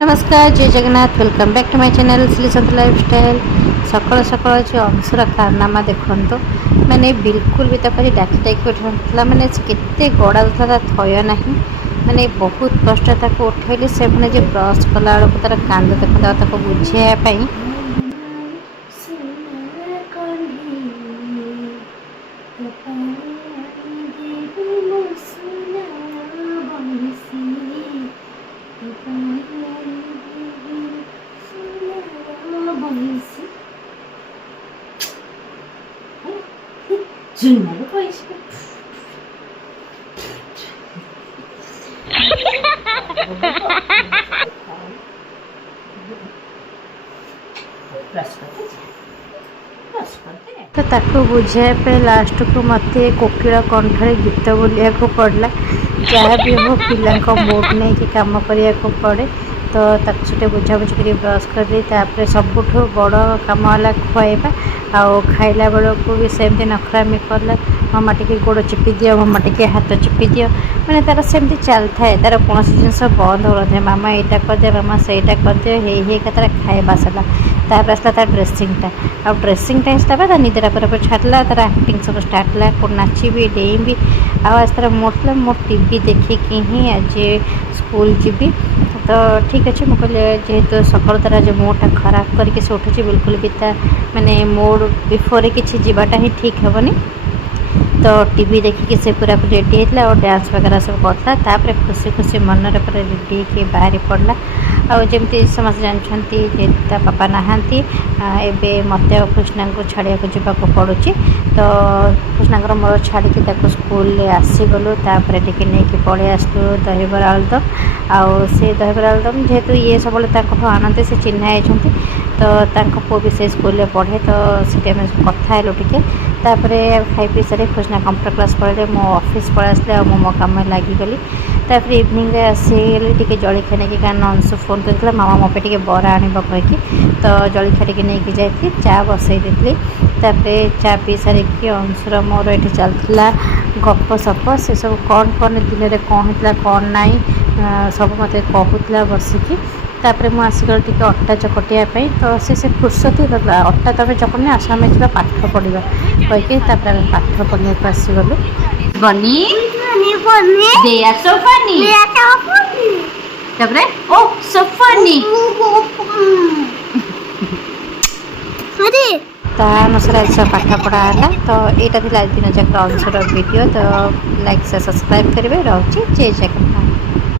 नमस्कार जय Jagannath welcome back to my channel Shrisant lifestyle. सकाल सकाल अच्छे अंशुर कारनामा देखु मैंने बिल्कुल भी तक डाकी डाकी उठा मैंने केते गड़ा था थय ना मैंने बहुत कष्ट ताको उठेली से मैंने जो ब्रश कला बेलू तार कांद देखा बुझाई Zulmalı koyuş. तो ताको बुझाई लास्ट को मत कोकिल कंठरे गीत बोलिया को पड़ला जहाँ भी हो पिला मूड नहीं कि कम करने को पड़े तो छुटे बुझा बुझी कर ब्रश कर दी तापर सबुठ बड़ कम है खुआबा आउ खाइला बेलू भी सेमती नखरामी कला मम्मा टे गोड़ चिपी दियो मम्मा टे हाथ चिपी दियो मैंने तार सेमती चलता है तार कौन जिनस बंद हो ना मामा यहाँ करदे मामा सहीटा करदे हे तार खाଇବା सरला तापर आसला तार ड्रेसिंगटा आ ड्रेसिंग टाइम तार निदेरा पर छाड़ला तार एक्टिंग सब स्टार्ट ला को नाची डेईबी आज तार मोटला मो टीवी देखिकी ही आज स्कूल जीवी तो ठीक अच्छे मुझे जेहेतु सकाल तार जो मुडटा खराब करके से उठुची बिल्कुल भी माने मूड बिफोर किसी जीवाटा ही ठीक हेनी तो टीवी देखिए से पूरा रेडी होता और डांस वगैरह सब करता खुशी खुशी मन पूरा रेडी हो बाहरी पड़ला आमती समस्त जानते जेता पापा नहांती एबे मत कृष्णा को छाड़ा जावाक पड़ू तो कृष्णा मोर छाड़ी स्कूल आसीगलु टे नहीं पलि आसलु दहीबरा आलुदम आउ से दहीबरा आलुदम जेहेतु ये सब आनते से चिन्ह होती तो पुओ भी से स्कूल पढ़े तो सीटे कथा टे खाई पी सारे कृष्णा कंप्यूटर क्लास पढ़े मो ऑफिस पढ़े आसले और मो कम लगिगली इवनिंग आसीगली टे जलखिया नहीं कारण अंशु फोन कर मामा मो पे बरा आण कहीकि तो जलखिया टे नहीं जाती चा बसई देती चा पी सारिकी अंशुर मोर ये चलता गप सप से सब कौन कौन दिन में कौन होता कौन ना सब मत कहूला बसिकी तापर मुझे आसगल टे अटा चकटियापी तो से फुर्सती अटा तुम चकटनी आस आम जा पाठ पढ़ा कहीकि पाठ पढ़ा को आसीगलु बनी ओ सोफनी अनुसार आज सब पाठ पढ़ा है तो यहाँ थी दिन जाक अंशुर वीडियो तो लाइक से सब्सक्राइब करेंगे रोचे जय जगन्नाथ।